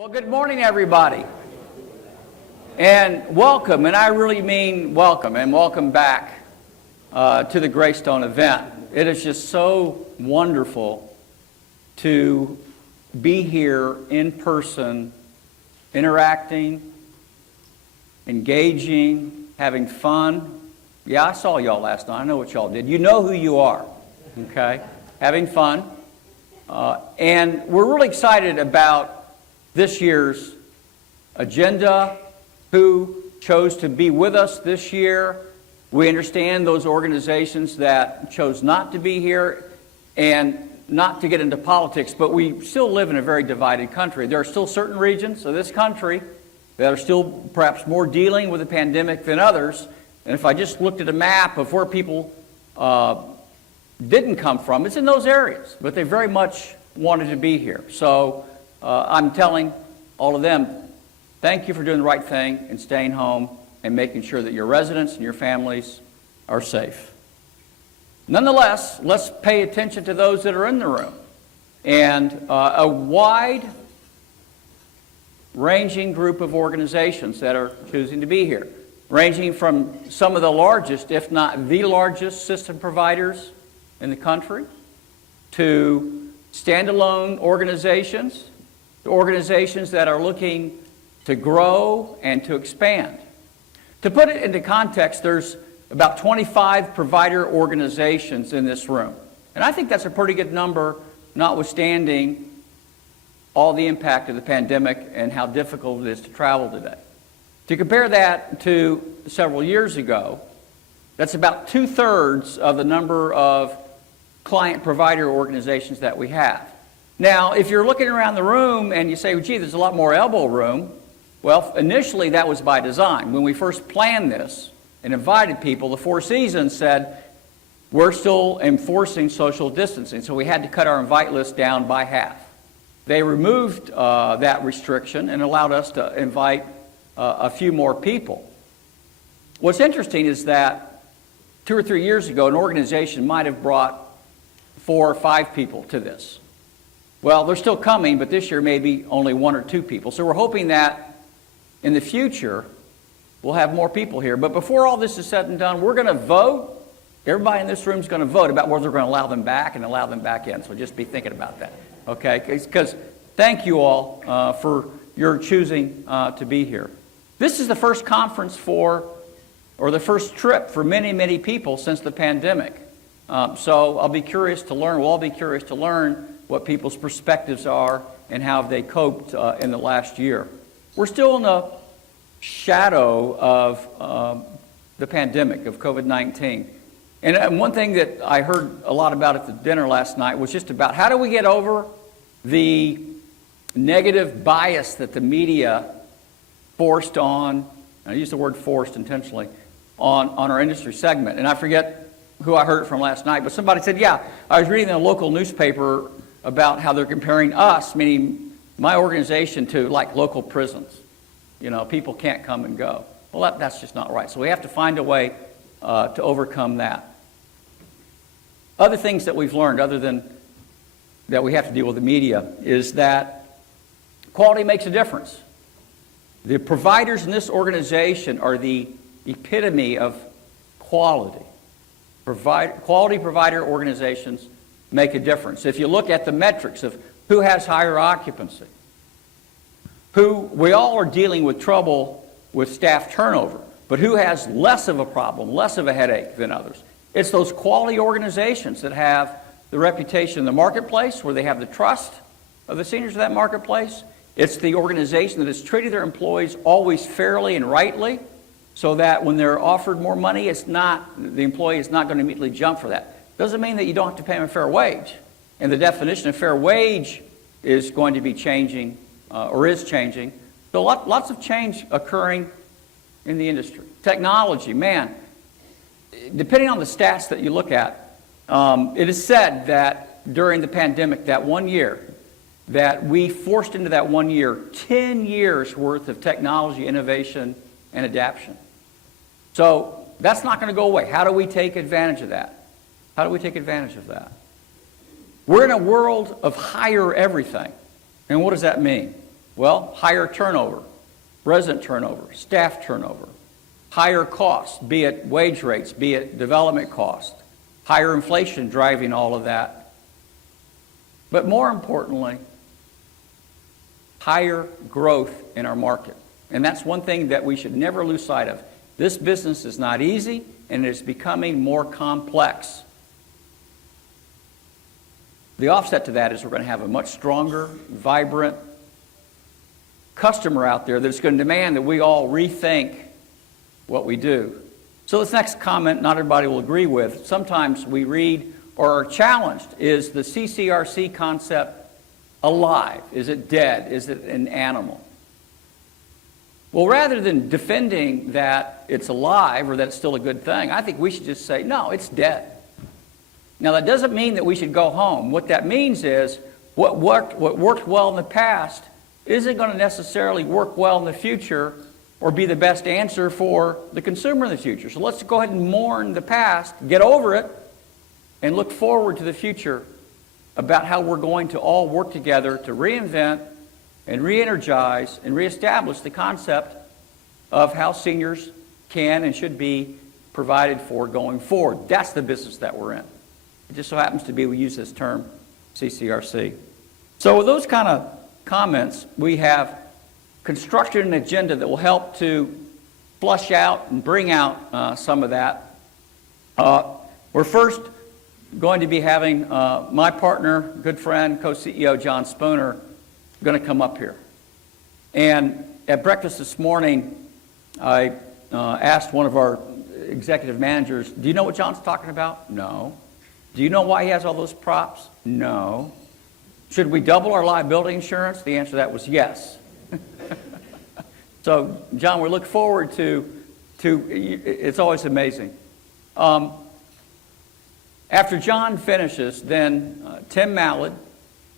Well, good morning, everybody, and welcome, and I really mean welcome, and welcome back to the Greystone event. It is just so wonderful to be here in person, interacting, engaging, having fun. Yeah, I saw y'all last night. I know what y'all did. You know who you are, okay? Having fun. And we're really excited about this year's agenda, who chose to be with us this year. We understand those organizations that chose not to be here, and not to get into politics, but we still live in a very divided country. There are still certain regions of this country that are still perhaps more dealing with the pandemic than others. And if I just looked at a map of where people didn't come from, it's in those areas, but they very much wanted to be here. So I'm telling all of them, thank you for doing the right thing and staying home and making sure that your residents and your families are safe. Nonetheless, let's pay attention to those that are in the room. And a wide-ranging group of organizations that are choosing to be here, ranging from some of the largest, if not the largest, system providers in the country, to standalone organizations, to organizations that are looking to grow and to expand. To put it into context, there's about 25 provider organizations in this room. And I think that's a pretty good number, notwithstanding all the impact of the pandemic and how difficult it is to travel today. To compare that to several years ago, that's about 2/3 of the number of client provider organizations that we have. Now, if you're looking around the room and you say, well, gee, there's a lot more elbow room, well, initially that was by design. When we first planned this and invited people, the Four Seasons said, we're still enforcing social distancing, so we had to cut our invite list down by half. They removed that restriction and allowed us to invite a few more people. What's interesting is that 2 or 3 years ago, an organization might have brought 4 or 5 people to this. Well, they're still coming, but this year maybe only 1 or 2 people. So we're hoping that in the future we'll have more people here. But before all this is said and done, we're going to vote. Everybody in this room is going to vote about whether we're going to allow them back and allow them back in. So just be thinking about that, okay? Because thank you all for your choosing to be here. This is the first conference or the first trip for many, many people since the pandemic. So I'll be curious to learn, we'll all be curious to learn what people's perspectives are and how they coped in the last year. We're still in the shadow of the pandemic, of COVID-19. And one thing that I heard a lot about at the dinner last night was just about how do we get over the negative bias that the media forced on, I use the word forced intentionally, on our industry segment. And I forget who I heard it from last night, but somebody said, yeah, I was reading in a local newspaper about how they're comparing us, meaning my organization, to like local prisons. You know, people can't come and go. Well, that's just not right. So we have to find a way to overcome that. Other things that we've learned, other than that we have to deal with the media, is that quality makes a difference. The providers in this organization are the epitome of quality. Quality provider organizations make a difference. If you look at the metrics of who has higher occupancy, we all are dealing with trouble with staff turnover, but who has less of a problem, less of a headache than others? It's those quality organizations that have the reputation in the marketplace, where they have the trust of the seniors of that marketplace. It's the organization that has treated their employees always fairly and rightly, so that when they're offered more money, the employee is not going to immediately jump for that. Doesn't mean that you don't have to pay them a fair wage. And the definition of fair wage is going to be changing, or is changing. So lots of change occurring in the industry. Technology, man, depending on the stats that you look at, it is said that during the pandemic, that 1 year, that we forced into that 1 year 10 years worth of technology innovation and adaptation. So that's not going to go away. How do we take advantage of that? How do we take advantage of that? We're in a world of hire everything. And what does that mean? Well, higher turnover, resident turnover, staff turnover, higher costs, be it wage rates, be it development costs, higher inflation driving all of that. But more importantly, higher growth in our market. And that's one thing that we should never lose sight of. This business is not easy, and it's becoming more complex. The offset to that is we're going to have a much stronger, vibrant customer out there that's going to demand that we all rethink what we do. So this next comment, not everybody will agree with. Sometimes we read or are challenged, is the CCRC concept alive? Is it dead? Is it an animal? Well, rather than defending that it's alive or that it's still a good thing, I think we should just say, no, it's dead. Now, that doesn't mean that we should go home. What that means is what worked well in the past isn't going to necessarily work well in the future or be the best answer for the consumer in the future. So let's go ahead and mourn the past, get over it, and look forward to the future about how we're going to all work together to reinvent and re-energize and reestablish the concept of how seniors can and should be provided for going forward. That's the business that we're in. It just so happens to be we use this term, CCRC. So with those kind of comments, we have constructed an agenda that will help to flush out and bring out some of that. We're first going to be having my partner, good friend, co-CEO John Spooner, going to come up here. And at breakfast this morning, I asked one of our executive managers, do you know what John's talking about? No. Do you know why he has all those props? No. Should we double our liability insurance? The answer to that was yes. So, John, we look forward to it's always amazing. After John finishes, then Tim Mallard,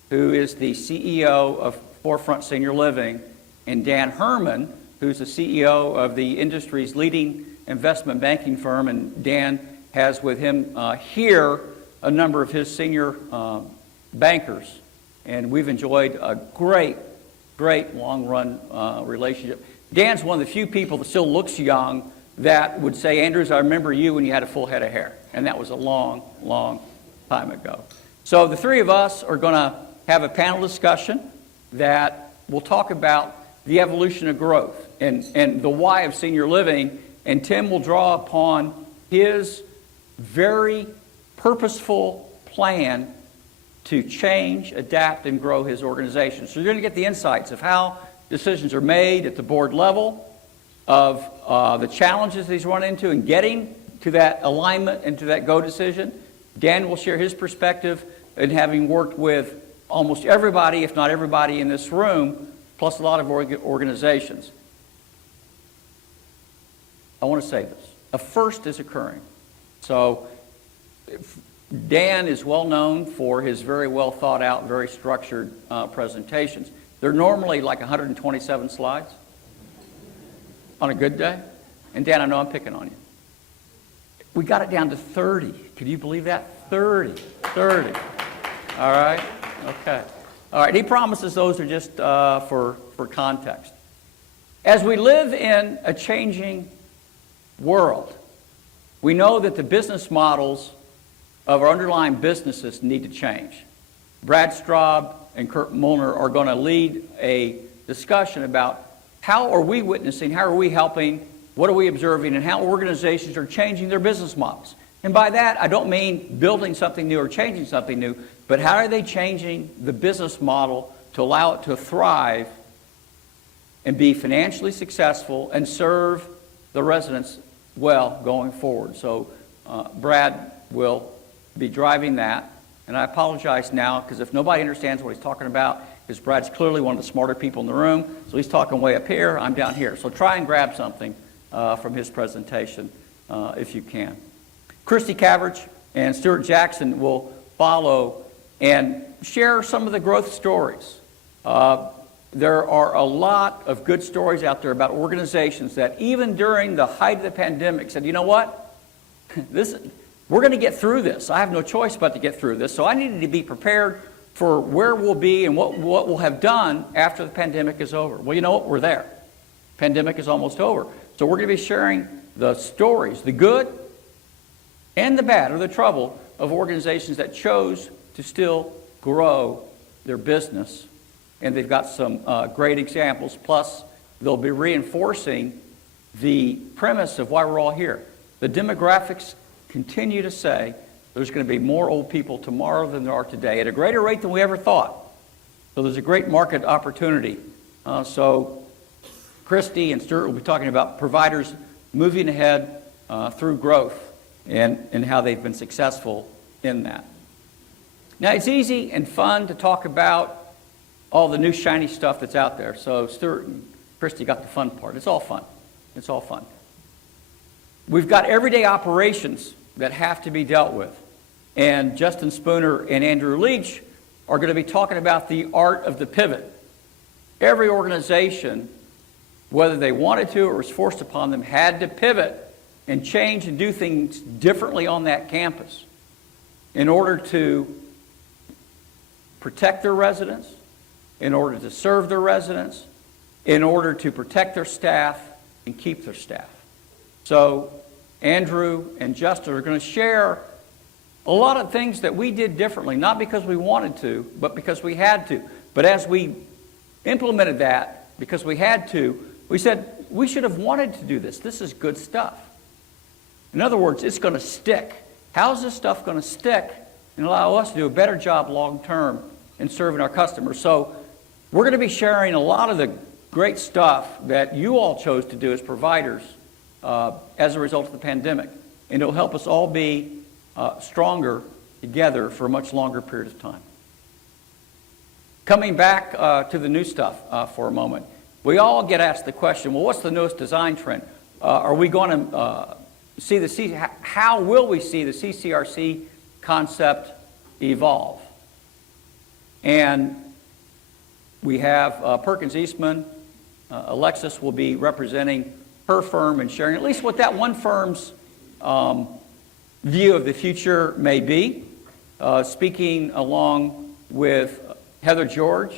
who is the CEO of Forefront Senior Living, and Dan Herman, who's the CEO of the industry's leading investment banking firm, and Dan has with him here a number of his senior bankers. And we've enjoyed a great long-run relationship. Dan's one of the few people that still looks young that would say, Andrews, I remember you when you had a full head of hair. And that was a long time ago. So the three of us are going to have a panel discussion that will talk about the evolution of growth and the why of senior living. And Tim will draw upon his very purposeful plan to change, adapt, and grow his organization. So you're going to get the insights of how decisions are made at the board level, of the challenges he's run into in getting to that alignment and to that go decision. Dan will share his perspective in having worked with almost everybody, if not everybody in this room, plus a lot of organizations. I want to say this. A first is occurring. So Dan is well known for his very well thought out, very structured presentations. They're normally like 127 slides on a good day. And Dan, I know I'm picking on you. We got it down to 30. Can you believe that? 30. All right? Okay. All right. He promises those are just for context. As we live in a changing world, we know that the business models of our underlying businesses need to change. Brad Straub and Kurt Mullner are going to lead a discussion about how are we witnessing, how are we helping, what are we observing, and how organizations are changing their business models. And by that, I don't mean building something new or changing something new, but how are they changing the business model to allow it to thrive and be financially successful and serve the residents well going forward. So Brad will be driving that. And I apologize now, because if nobody understands what he's talking about, because Brad's clearly one of the smarter people in the room, so he's talking way up here, I'm down here. So try and grab something from his presentation if you can. Christy Caverage and Stuart Jackson will follow and share some of the growth stories. There are a lot of good stories out there about organizations that even during the height of the pandemic said, you know what, we're going to get through this. I have no choice but to get through this. So I needed to be prepared for where we'll be and what we'll have done after the pandemic is over. Well, you know what? We're there. Pandemic is almost over. So we're going to be sharing the stories, the good and the bad, or the trouble, of organizations that chose to still grow their business. And they've got some great examples. Plus, they'll be reinforcing the premise of why we're all here. The demographics continue to say there's going to be more old people tomorrow than there are today, at a greater rate than we ever thought. So there's a great market opportunity. So Christy and Stuart will be talking about providers moving ahead through growth and how they've been successful in that. Now, it's easy and fun to talk about all the new shiny stuff that's out there. So Stuart and Christy got the fun part. It's all fun. It's all fun. We've got everyday operations that have to be dealt with. And Justin Spooner and Andrew Leach are going to be talking about the art of the pivot. Every organization, whether they wanted to or was forced upon them, had to pivot and change and do things differently on that campus in order to protect their residents, in order to serve their residents, in order to protect their staff and keep their staff. So Andrew and Justin are going to share a lot of things that we did differently, not because we wanted to, but because we had to. But as we implemented that, because we had to, we said, we should have wanted to do this. This is good stuff. In other words, it's going to stick. How's this stuff going to stick and allow us to do a better job long term in serving our customers? So we're going to be sharing a lot of the great stuff that you all chose to do as providers as a result of the pandemic. And it'll help us all be stronger together for a much longer period of time. Coming back to the new stuff for a moment. We all get asked the question, well, what's the newest design trend? Are we going to see how will we see the CCRC concept evolve? And we have Perkins Eastman. Alexis will be representing her firm and sharing at least what that one firm's view of the future may be, speaking along with Heather George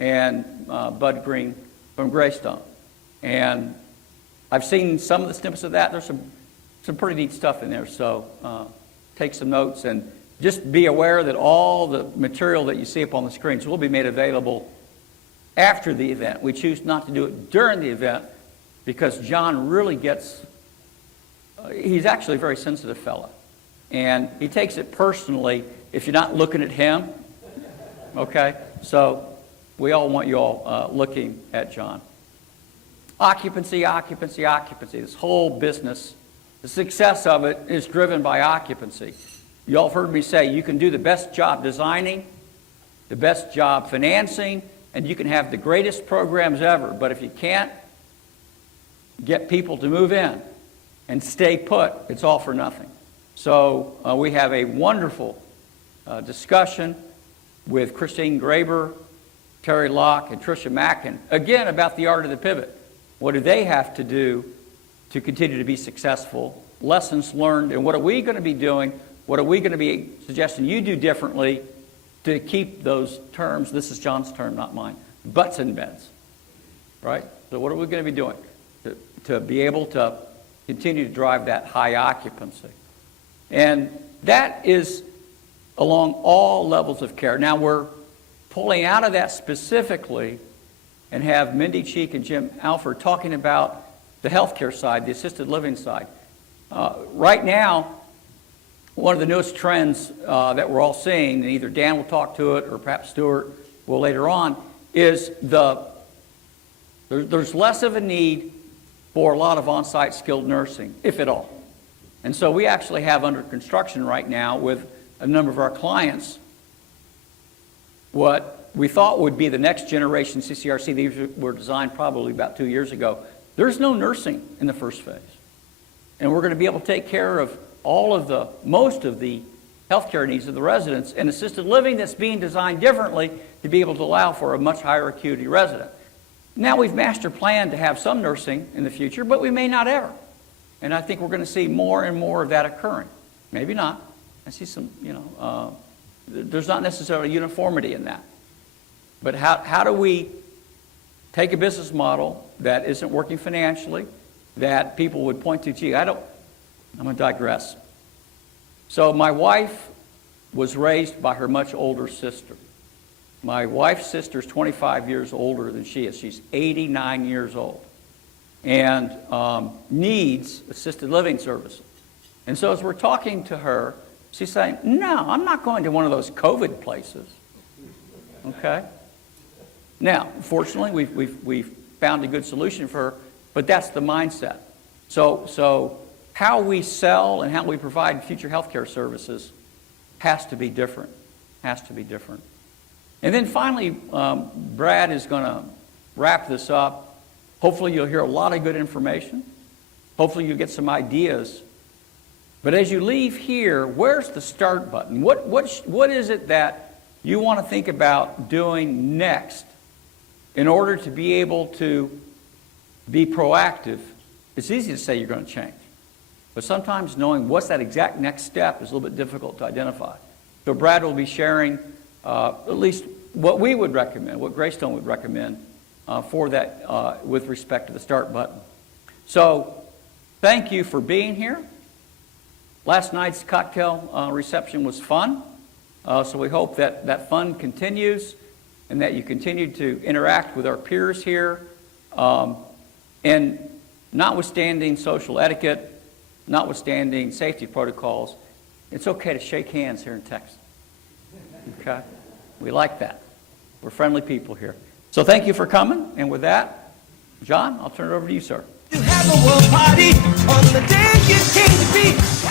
and Bud Green from Greystone. And I've seen some of the snippets of that. There's some pretty neat stuff in there, so take some notes and just be aware that all the material that you see up on the screens will be made available after the event. We choose not to do it during the event because John really gets, he's actually a very sensitive fellow. And he takes it personally if you're not looking at him. Okay? So we all want you all looking at John. Occupancy, occupancy, occupancy. This whole business, the success of it is driven by occupancy. You all have heard me say you can do the best job designing, the best job financing, and you can have the greatest programs ever. But if you can't get people to move in and stay put, it's all for nothing. So we have a wonderful discussion with Christine Graber, Terry Locke, and Tricia Mackin, again, about the art of the pivot. What do they have to do to continue to be successful? Lessons learned, and what are we going to be doing? What are we going to be suggesting you do differently to keep those terms, this is John's term, not mine, butts in beds, right? So what are we going to be doing to be able to continue to drive that high occupancy? And that is along all levels of care. Now we're pulling out of that specifically and have Mindy Cheek and Jim Alford talking about the healthcare side, the assisted living side. Right now, one of the newest trends that we're all seeing, and either Dan will talk to it or perhaps Stuart will later on, is there's less of a need for a lot of on-site skilled nursing, if at all. And so we actually have under construction right now with a number of our clients what we thought would be the next generation CCRC. These were designed probably about 2 years ago. There's no nursing in the first phase. And we're going to be able to take care of most of the healthcare needs of the residents, and assisted living that's being designed differently to be able to allow for a much higher acuity resident. Now we've master planned to have some nursing in the future, but we may not ever. And I think we're going to see more and more of that occurring. Maybe not. I see some, there's not necessarily uniformity in that. But how do we take a business model that isn't working financially, that people would point to, gee, I'm going to digress. So my wife was raised by her much older sister. My wife's sister is 25 years older than she is. She's 89 years old and needs assisted living services. And so as we're talking to her, she's saying, no, I'm not going to one of those COVID places. Okay? Now, fortunately, we've found a good solution for her, but that's the mindset. So how we sell and how we provide future healthcare services has to be different. Has to be different. And then finally, Brad is going to wrap this up. Hopefully you'll hear a lot of good information. Hopefully you'll get some ideas. But as you leave here, where's the start button? What is it that you want to think about doing next in order to be able to be proactive? It's easy to say you're going to change. But sometimes knowing what's that exact next step is a little bit difficult to identify. So Brad will be sharing at least what we would recommend, what Greystone would recommend for that with respect to the start button. So thank you for being here. Last night's cocktail reception was fun. So we hope that that fun continues and that you continue to interact with our peers here. And notwithstanding social etiquette, notwithstanding safety protocols, it's okay to shake hands here in Texas. Okay? We like that. We're friendly people here. So thank you for coming. And with that, John, I'll turn it over to you, sir. You have a world party on the day you came to be.